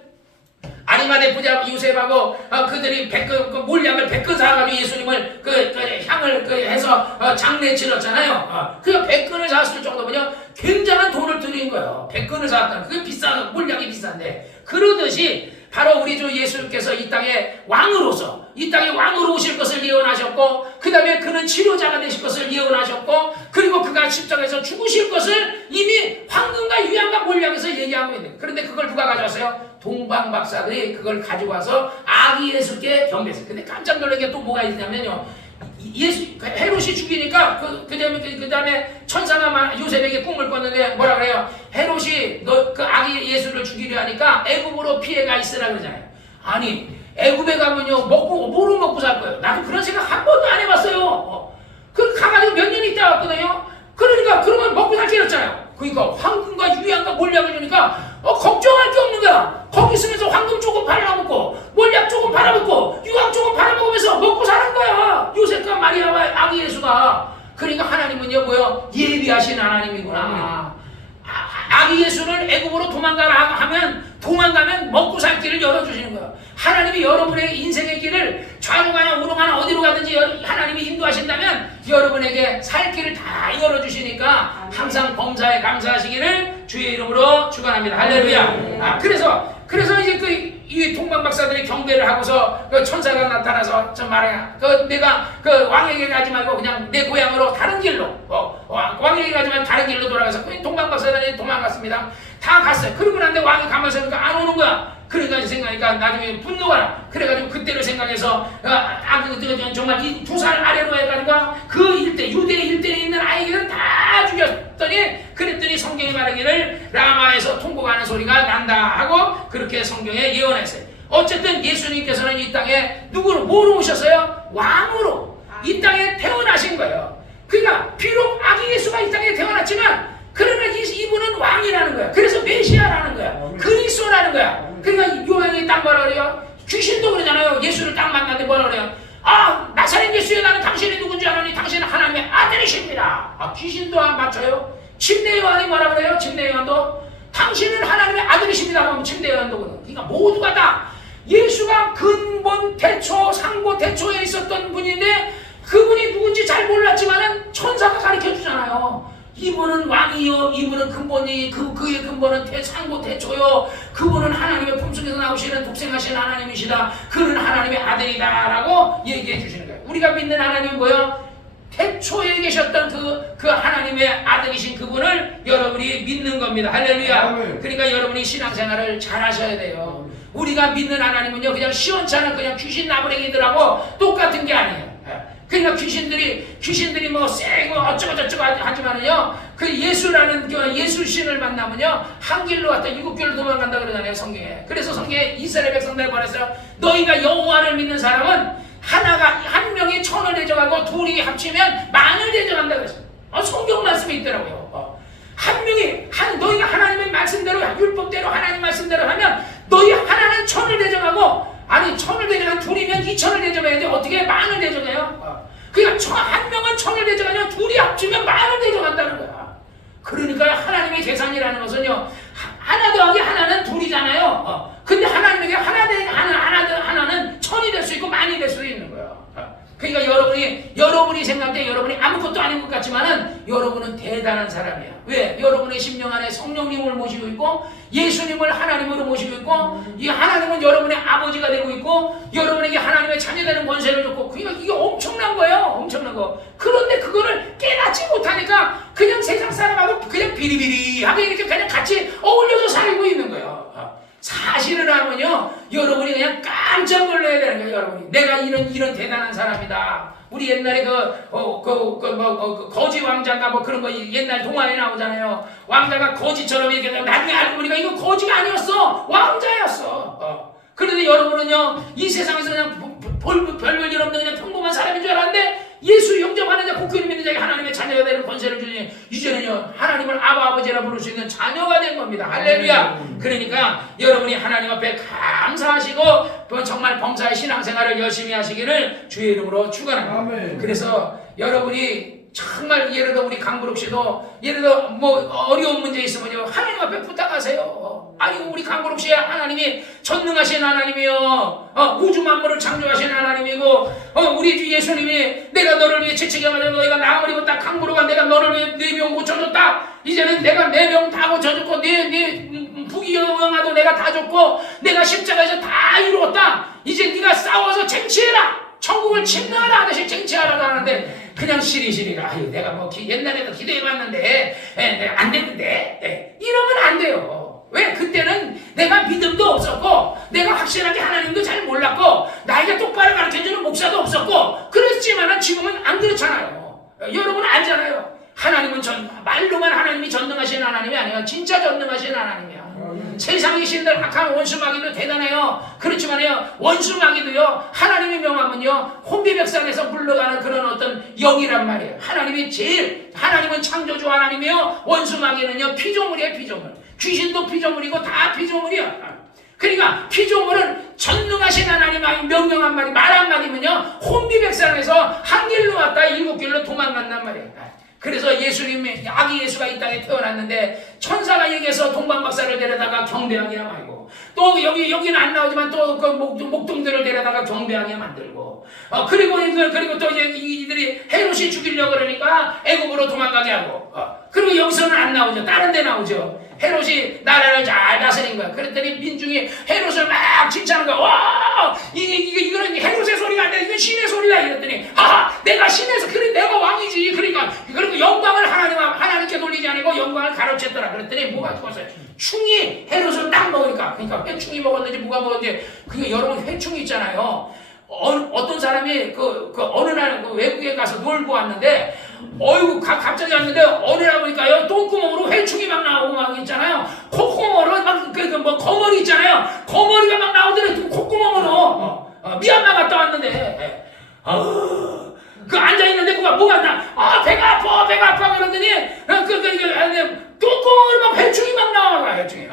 아리마대 부자 요셉하고 그들이 몰약을 100근 사가지고 예수님을 향을 해서 장례에 치렀잖아요. 그 100근을 사왔을 정도면요 굉장한 돈을 들인 거예요. 100근을 사왔다는 그게 비싼 몰약이 비싼데 그러듯이 바로 우리 주 예수님께서 이 땅에 왕으로서 이 땅에 왕으로 오실 것을 예언하셨고 그 다음에 그는 치료자가 되실 것을 예언하셨고 그리고 그가 십자가에서 죽으실 것을 이미 황금과 유향과 몰약에서 얘기하고 있는 거예요. 그런데 그걸 누가 가져왔어요? 동방 박사들이 그걸 가지고 와서 아기 예수께 경배했어요. 근데 깜짝 놀란 게 또 뭐가 있냐면요. 헤롯이 죽이니까 그 다음에 천사가 요셉에게 꿈을 꿨는데 뭐라 그래요? 헤롯이 그 아기 예수를 죽이려 하니까 애굽으로 피해가 있으라 그러잖아요. 아니 애굽에 가면요 뭐로 먹고 살 거예요? 나도 그런 생각 한 번도 안 해봤어요. 그 가가지고 몇 년 있다 왔거든요. 그러니까 그러면 먹고 살 게 없잖아요. 그러니까 황금과 유향과 몰약을 주니까 걱정할 게 없는 거야. 거기 있으면서 황금 조금 팔아먹고 몰약 조금 팔아먹고 유황 조금 팔아먹으면서 먹고 사는 거야. 요셉과 마리아와 아기 예수가. 그러니까 하나님은요 뭐요? 예비하신 하나님이구나. 아기 예수를 애굽으로 도망가면 먹고 살 길을 열어주시는 거예요. 하나님이 여러분의 인생의 길을 좌로 가나 우로 가나 어디로 가든지 하나님이 인도하신다면 여러분에게 살 길을 다 열어주시니까 항상 범사에 감사하시기를 주의 이름으로 축원합니다. 할렐루야. 그래서 이제 이 동방 박사들이 경배를 하고서 그 천사가 나타나서 저 말이야. 내가 왕에게 가지 말고 그냥 내 고향으로 다른 길로 왕에게 가지 말고 다른 길로 돌아가서 그 동방 박사들이 도망갔습니다. 다 갔어요. 그러고 난데 왕이 가면서 안 오는 거야. 그러니까 생각하니까 나중에 분노가 나. 그래가지고 그때를 생각해서 정말 이 2살 아래로 해가지고 그 유대 일대에 있는 아이들은 다 죽였더니 그랬더니 성경이 말하기를 라마에서 통곡하는 소리가 난다 하고 그렇게 성경에 예언했어요. 어쨌든 예수님께서는 이 땅에 뭐로 오셨어요? 왕으로 이 땅에 태어나신 거예요. 그러니까 비록 아기 예수가 이 땅에 태어났지만 그러나 이분은 왕이라는 거야. 그래서 메시아라는 거야. 그리스도라는 거야. 그러니까 요한이 딱 뭐라 그래요? 귀신도 그러잖아요. 예수를 딱 만났는데 뭐라 그래요? 나사렛 예수여 나는 당신이 누군지 아노니 당신은 하나님의 아들이십니다. 귀신도 안 맞춰요. 침례 요한이 뭐라 그래요? 침례 요한도 당신은 하나님의 아들이십니다. 하면 침례 요한도 그래요. 그러니까 모두가 다 예수가 근본 대초 상고 대초에 있었던 분인데 그분이 누군지 잘 몰랐지만은 천사가 가르쳐 주잖아요. 이분은 왕이요, 이분은 근본이 그의 근본은 상고 대초요. 그분은 하나님의 품속에서 나오시는 독생하신 하나님이시다. 그는 하나님의 아들이다라고 얘기해 주시는 거예요. 우리가 믿는 하나님은 뭐요? 태초에 계셨던 그 하나님의 아들이신 그분을 여러분이 믿는 겁니다. 할렐루야. 그러니까 여러분이 신앙생활을 잘 하셔야 돼요. 우리가 믿는 하나님은요 그냥 시원찮은 그냥 귀신 나부랭이들하고 똑같은 게 아니에요. 그러니까 귀신들이 뭐 세고 어쩌고저쩌고 하지만은요 그 예수라는 예수신을 만나면요 한 길로 갔다 7길로 도망간다 그러잖아요 성경에. 그래서 성경에 이스라엘 백성들 말했어요. 너희가 여호와를 믿는 사람은 한 명이 1000을 대적하고 둘이 합치면 10,000을 대적한다 그랬어요. 성경 말씀이 있더라고요. 한 명이 너희가 하나님의 말씀대로 율법대로 하나님 말씀대로 하면 너희 하나는 1000을 대적하고 1000을 대적한 둘이면 2000을 대적해야지 어떻게 10,000을 대적해요? 그러니까 한 명은 1000을 대적하면 둘이 합치면 10,000을 대적한다는 거야. 그러니까 하나님의 계산이라는 것은요 하나 더하기 하나는 둘이잖아요. 근데 하나님에게 하나는 1000이 될 수 있고 10,000이 될 수도 있는 거예요. 그러니까 여러분이 생각할 때 여러분이 아무것도 아닌 것 같지만은 여러분은 대단한 사람이야. 왜? 여러분의 심령 안에 성령님을 모시고 있고 예수님을 하나님으로 모시고 있고 이 하나님은 여러분의 아버지가 되고 있고 여러분에게 하나님의 자녀되는 권세를 줬고 그러니까 이게 엄청난 거예요. 엄청난 거. 그런데 그거를 깨닫지 못하니까 그냥 세상 사람하고 그냥 비리비리하게 이렇게 그냥 같이 어울려서 살고 있는 거예요. 사실을 하면요, 여러분이 그냥 깜짝 놀라야 되는 거예요, 여러분이. 내가 이런 대단한 사람이다. 우리 옛날에 거지 왕자인가 뭐 그런 거 옛날 동화에 나오잖아요. 왕자가 거지처럼 이렇게 나중에 알고 보니까 이거 거지가 아니었어. 왕자였어. 그런데 여러분은요, 이 세상에서 그냥 별볼일 없는 그냥 평범한 사람인 줄 알았는데 예수 영접하는 자, 국교를 믿는 자에게 하나님의 자녀가 되는 권세를 주니 이제는요 하나님을 아버지라 부를 수 있는 자녀가 된 겁니다. 할렐루야. 그러니까 여러분이 하나님 앞에 감사하시고 정말 범사의 신앙생활을 열심히 하시기를 주의 이름으로 축원합니다. 그래서 여러분이 정말 예를 들어 우리 강부록 씨도 예를 들어 뭐 어려운 문제 있으면요 하나님 앞에 부탁하세요. 아니 우리 강부록 씨 하나님이 전능하신 하나님이요, 우주 만물을 창조하신 하나님이고, 우리 주 예수님이 내가 너를 위해 채찍에 맞아 너희가 나음을 입었다. 강부록아 내가 너를 위해 네 병 고쳐줬다. 이제는 내가 네 병 다 고쳐줬고 네 부귀영화도 내가 다 줬고 내가 십자가에서 다 이루었다. 이제 네가 싸워서 쟁취해라. 천국을 침노하라 하듯이 쟁취하라고 하는데 그냥 시리시리가 아유 내가 뭐 옛날에도 기도해봤는데 안 됐는데 이러면 안 돼요. 왜? 그때는 내가 믿음도 없었고 내가 확실하게 하나님도 잘 몰랐고 나에게 똑바로 가르쳐주는 목사도 없었고 그랬지만은 지금은 안 그렇잖아요. 여러분 알잖아요. 하나님은 말로만 하나님이 전능하신 하나님이 아니야. 진짜 전능하신 하나님이야. 세상의 신들 악한 원수마귀도 대단해요. 그렇지만요 원수마귀도요 하나님이 명하면요 혼비백산에서 물러가는 그런 어떤 영이란 말이에요. 하나님은 창조주 하나님이요, 원수마귀는요 피조물이에요. 피조물. 귀신도 피조물이고 다 피조물이야. 그러니까 피조물은 전능하신 하나님의 명령한 말이 말 한마디면요 혼비백산에서 한 길로 왔다 일곱 길로 도망간단 말이에요. 그래서 예수님이 아기 예수가 이 땅에 태어났는데 천사가 여기에서 동방박사를 데려다가 경배하게 말고 또 여기는 안 나오지만 또 그 목동들을 데려다가 경배하게 만들고 그리고 또 이들이 헤롯이 죽이려고 그러니까 애굽으로 도망가게 하고 그리고 여기서는 안 나오죠. 다른 데 나오죠. 헤롯이 나라를 잘 다스린 거야. 그랬더니 민중이 헤롯을 막 칭찬하는 거야. 와, 이거는 헤롯의 소리가 아니라 이건 신의 소리다. 이랬더니 내가 신에서 그래 내가 왕이지. 그러니까 그리고 영광을 하나님께 돌리지 않고 영광을 가로챘더라. 그랬더니 뭐가 죽었어요? 충이 헤롯을 딱 먹으니까. 그러니까 회충이 먹었는지 뭐가 먹었는지. 그게 여러분 회충이 있잖아요. 어떤 사람이 어느 날 외국에 가서 놀고 왔는데 어이구 갑자기 왔는데 어느 날 보니까요 똥구멍으로 회충이 막 나오고 막 있잖아요. 콧구멍으로 막 거머리 있잖아요. 거머리가 막 나오더래. 콧구멍으로 미얀마 갔다 왔는데 그 앉아있는데 뭐가 나 배가 아파 그러더니 똥구멍으로 막 회충이 막 나와. 회충이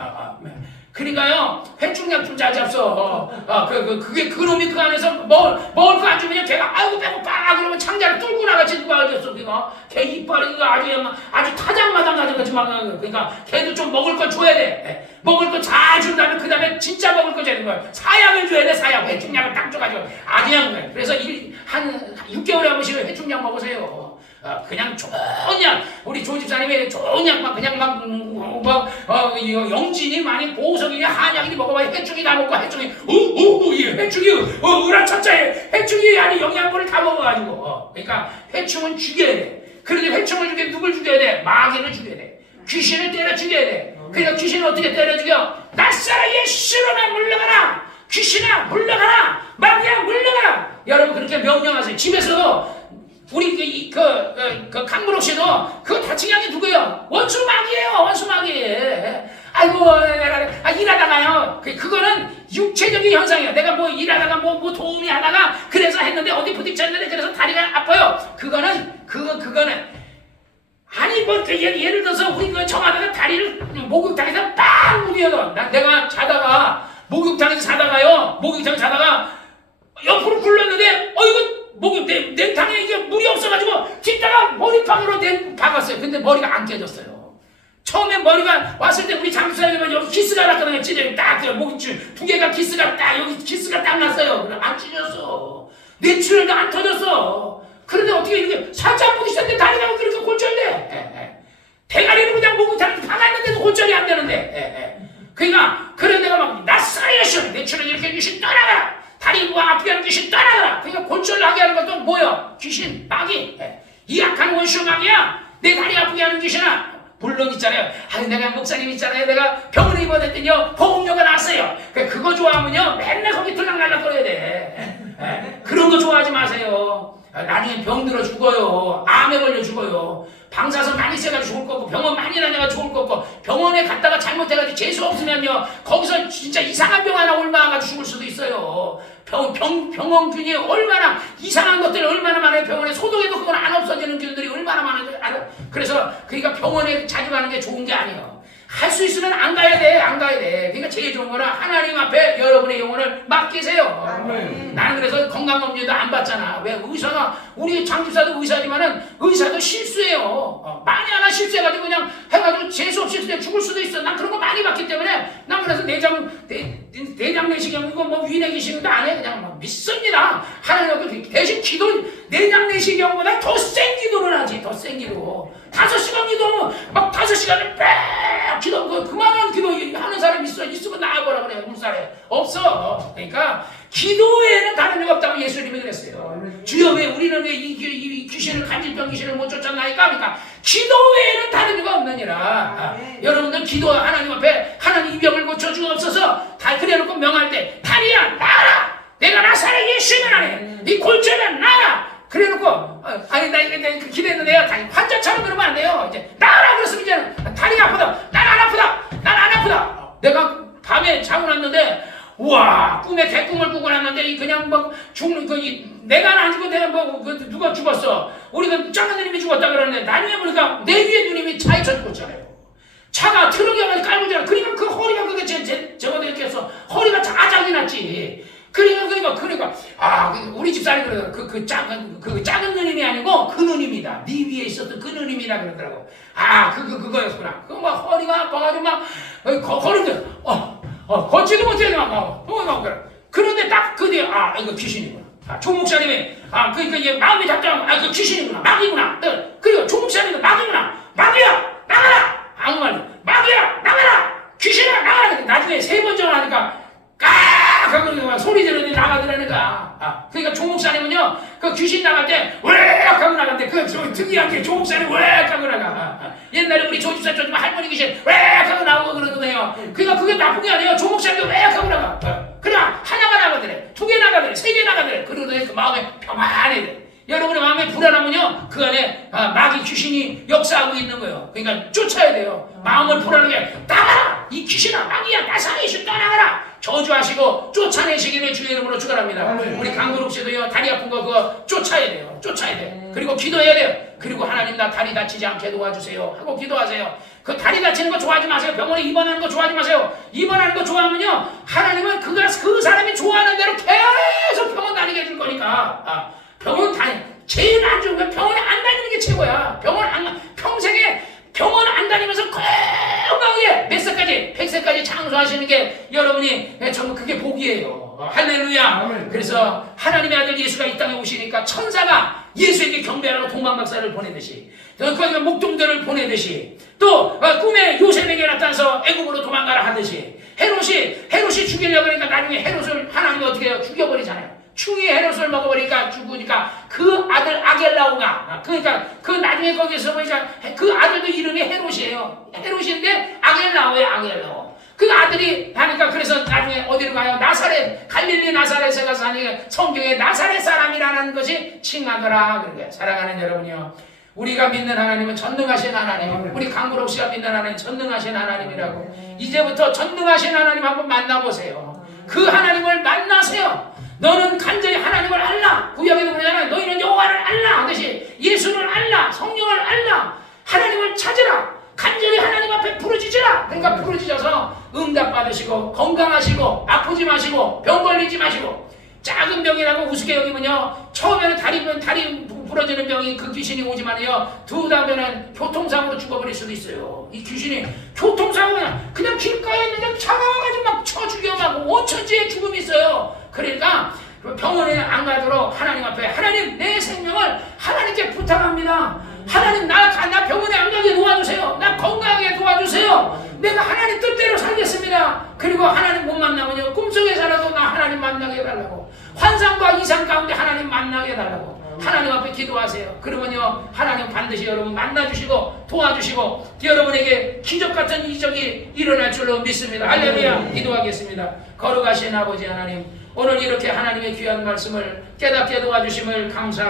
그러니까요 회충약 좀 잘 잡숴. 그게 그놈이 그 안에서 먹을 거 안 주면 걔가 아이고 배고파 그러면 창자를 뚫고 나가지 누가 알겠어. 걔 이빨이 아주 타작마당 가진 거지 막. 그러니까 걔도 좀 먹을 거 줘야 돼. 먹을 거 잘 준 다음에 그 다음에 진짜 먹을 거 줘야 되는 거야. 사약을 줘야 돼. 사약 회충약을 딱 줘가지고 아주 그냥 그래서 한 6개월에 한 번씩 회충약 먹으세요. 그냥 좋은 약, 우리 조 집사님이 좋은 약 막 그냥 영진이 많이 보석이니 한약이니 먹어봐야 회충이 다 먹고 회충이 으라차차해. 회충이 아니 영양분을 다 먹어가지고 그러니까 회충은 죽여야 돼. 그런데 회충을 죽여 누굴 죽여야 돼? 마귀를 죽여야 돼. 귀신을 때려 죽여야 돼. 그러니까 귀신을 어떻게 때려 죽여? 낯사라 예수로나 물러가라. 귀신아 물러가라. 마귀야 물러가라. 여러분 그렇게 명령하세요. 집에서도 우리 강문옥 씨도 그거 다친 양이 누구예요? 원수 마귀. 아이고 일하다가요. 그거는 육체적인 현상이에요. 내가 뭐 일하다가 뭐 도움이 하다가 그래서 했는데 어디 부딪혔는데 그래서 다리가 아파요. 그거는 아니 뭐 예를 들어서 우리 정하다가 다리를 목욕탕에서 딱 무리어서 내가 자다가 목욕탕에서 자다가 옆으로 굴렀는데 이거 냉탕에 이게 물이 없어가지고 뒷다가 머리팍으로 박았어요. 근데 머리가 안 깨졌어요. 처음에 머리가 왔을 때 우리 장수사님은 여기 기스가 났거든요. 찢어요. 딱 목이 두 개가 기스가 딱 여기 기스가 딱 났어요. 그래 안 찢었어. 뇌출혈도 안 터졌어. 그런데 어떻게 이렇게 살짝 부딪혔는데 다리가 그렇게 골절돼? 대가리는 그냥 목욕탕 박았는데도 골절이 안 되는데. 그러니까 그런 데가 막 낯설이셔. 뇌출혈 이렇게 귀신 떠나가라. 다리 뭐 아프게 하는 귀신 떠나가라. 그러니까 골절나게 하는 것도 뭐야? 귀신, 마귀. 이 약한 원수 마귀야. 내 다리 아프게 하는 귀신아. 물론 있잖아요. 아니 내가 목사님 있잖아요. 내가 병원에 입원했더니요 보험료가 나왔어요. 그거 좋아하면요 맨날 거기 들락날락 거려야 돼. 그런 거 좋아하지 마세요. 나중에 병 들어 죽어요. 암에 걸려 죽어요. 방사선 많이 쐬가지고 죽을 거고 병원 많이 다녀가 죽을 거고 병원에 갔다가 잘못해가지고 재수 없으면요 거기서 진짜 이상한 병 하나 올라와가지고 죽을 수도 있어요. 병원균이 얼마나 이상한 것들이 얼마나 많아요. 병원에 소독해도 그건 안 없어지는 균들이 얼마나 많은지 알아. 그래서 그러니까 병원에 자주 가는 게 좋은 게 아니에요. 할 수 있으면 안 가야 돼. 안 가야 돼. 그러니까 제일 좋은 거는 하나님 앞에 여러분의 영혼을 맡기세요. 나는 그래서 건강검진도 안 받잖아. 왜? 의사가 우리 장집사도 의사지만은 의사도 실수해요. 많이 하나 실수해가지고 그냥 해가지고 재수 없이 그냥 죽을 수도 있어. 난 그런 거 많이 봤기 때문에 난 그래서 내장 내시경 이거 뭐 위내기식도 안 해. 그냥 뭐 믿습니다. 하나님 대신 기도 내장 내시경보다 더 센 기도를 하지. 더 센 기도. 5시간 기도하면 막 5시간을 빽 기도 그만한 기도 하는 사람 있으면 나와보라 그래요. 물살에 없어. 그러니까 기도에는 다른 일 없다고 예수님이 그랬어요. 주여 왜 우리는 왜 이 귀신을 간질병 귀신을 못 쫓아나니까 그러니까 기도 외에는 다른 이가 없느니라. 여러분들 기도 하나님 앞에 하나님 이 병을 고쳐 주옵소서 다 그래놓고 명할 때 다리야 나라 내가 나사렛 예수는 안해 네 골절은 나라 그래놓고 아니 나 이게 기도했는데 내가 환자처럼 그러면 안 돼요. 이제 나라 그랬으면 이제 다리 아프다 난 안 아프다 난 안 아프다. 내가 밤에 자고 났는데 우와 꿈에 개꿈을 꾸고 났는데 그냥 막 죽는 내가 안 죽고 내가 뭐 누가 죽었어 우리 그 작은 누님이 죽었다 그러는데 나중에 보니까 내 위에 누님이 차에 쳐 죽었잖아요. 차가 트럭이 와가지고 깔고 있잖아. 그러니까 그 허리가 그게 저거 이렇게 해서 허리가 자작이 났지. 그러니까 우리 집사람이 그래요. 그 작은 누님이 아니고 그 누님이다. 네 위에 있었던 그 누님이다 그러더라고. 그거였구나. 그 막 허리가 아파가지고 막 걸음들 걷지도 못해 막 그래. 그런데 딱 그 뒤에 이거 귀신이구나. 조 목사님이 그러니까 얘 마음이 답답하고 그 귀신이구나 마귀구나. 그리고 조 목사님도 마귀구나. 마귀야 나가라. 아무 말도 마귀야 나가라. 귀신아 나가라. 나중에 3번 전화하니까 하고 소리 지르더니 나가더라니까. 그러니까 조 목사님은요 그 귀신 나갈 때 왜 하고 나간대. 그 특이한 게 조 목사님 왜 하고 나가. 옛날에 우리 조 집사 좀 할머니 귀신 왜 하고 나오고 그러거든요. 그러니까 그게 나쁜 게 아니에요. 조 목사님도 왜 하고 나가. 그냥 하나가 나가더래 2개 나가더래 3개 나가더래. 그러더니 그 마음에 평안해 돼. 여러분의 마음에 불안하면요 그 안에 마귀 귀신이 역사하고 있는 거예요. 그러니까 쫓아야 돼요. 마음을 불안하게 나가라 이 귀신아 마귀야 나사렛 예수 떠나가라. 저주하시고 쫓아내시기를 주의 이름으로 축원합니다. 우리 강근욱 씨도요 다리 아픈 거 그거 쫓아야 돼요. 쫓아야 돼. 그리고 기도해야 돼요. 그리고 하나님 나 다리 다치지 않게 도와주세요 하고 기도하세요. 그 다리 다치는 거 좋아하지 마세요. 병원에 입원하는 거 좋아하지 마세요. 입원하는 거 좋아하면요 하나님은 그 사람이 좋아하는 대로 계속 병원 다니게 해줄 거니까. 병원 제일 안 좋은 건 병원에 안 다니는 게 최고야. 평생에 병원 안 다니면서 건강하게 몇 살까지 100세까지 장수하시는 게 여러분이 전부 그게 복이에요. 할렐루야. 그래서 하나님의 아들 예수가 이 땅에 오시니까 천사가 예수에게 경배하라고 동방박사를 보내듯이 거기가 목동들을 보내듯이 또 꿈에 요셉에게 나타나서 애굽으로 도망가라 하듯이 헤롯이 죽이려고 하니까 나중에 헤롯을 하나님이 어떻게 해요? 죽여버리잖아요. 충이 헤롯을 먹어버리니까 죽으니까 그 아들 아겔라오가 그러니까 그 나중에 거기서 보니까 그 아들도 이름이 헤롯이에요. 헤롯인데 아겔라오예요. 아겔라오. 그 아들이 하니까 그래서 나중에 어디로 가요? 나사렛 갈릴리 나사렛에 가서 하니까 성경에 나사렛 사람이라는 것이 칭하더라 그런 거예요. 사랑하는 여러분이요. 우리가 믿는 하나님은 전능하신 하나님. 우리 강구록 씨가 믿는 하나님은 전능하신 하나님이라고. 이제부터 전능하신 하나님 한번 만나보세요. 그 하나님을 만나세요. 너는 간절히 하나님을 알라. 구약에도 그러잖아요. 너희는 여호와를 알라 하듯이 예수를 알라. 성령을 알라. 하나님을 찾으라. 간절히 하나님 앞에 부르짖으라. 그러니까 부르짖어서 응답 받으시고 건강하시고 아프지 마시고 병 걸리지 마시고 작은 병이라고 우습게 여기면요 처음에는 다리 부러지는 병이 그 귀신이 오지만요 두 다음에는 교통사고로 죽어버릴 수도 있어요. 이 귀신이 교통사고가 그냥 길가에 있는데 차가 와가지고 막 쳐 죽여 막 5천지의 죽음이 있어요. 그러니까 병원에 안 가도록 하나님 앞에 하나님 내 생명을 하나님께 부탁합니다. 하나님 나 병원에 안 가게 도와주세요. 나 건강하게 도와주세요. 내가 하나님 뜻대로 살겠습니다. 그리고 하나님 못 만나면요 꿈속에서라도 나 하나님 만나게 해달라고, 환상과 이상 가운데 하나님 만나게 해달라고 하나님 앞에 기도하세요. 그러면요 하나님 반드시 여러분 만나주시고 도와주시고 여러분에게 기적같은 이적이 일어날 줄로 믿습니다. 할렐루야. 기도하겠습니다. 거룩하신 아버지 하나님, 오늘 이렇게 하나님의 귀한 말씀을 깨닫게 도와주심을 감사합니다.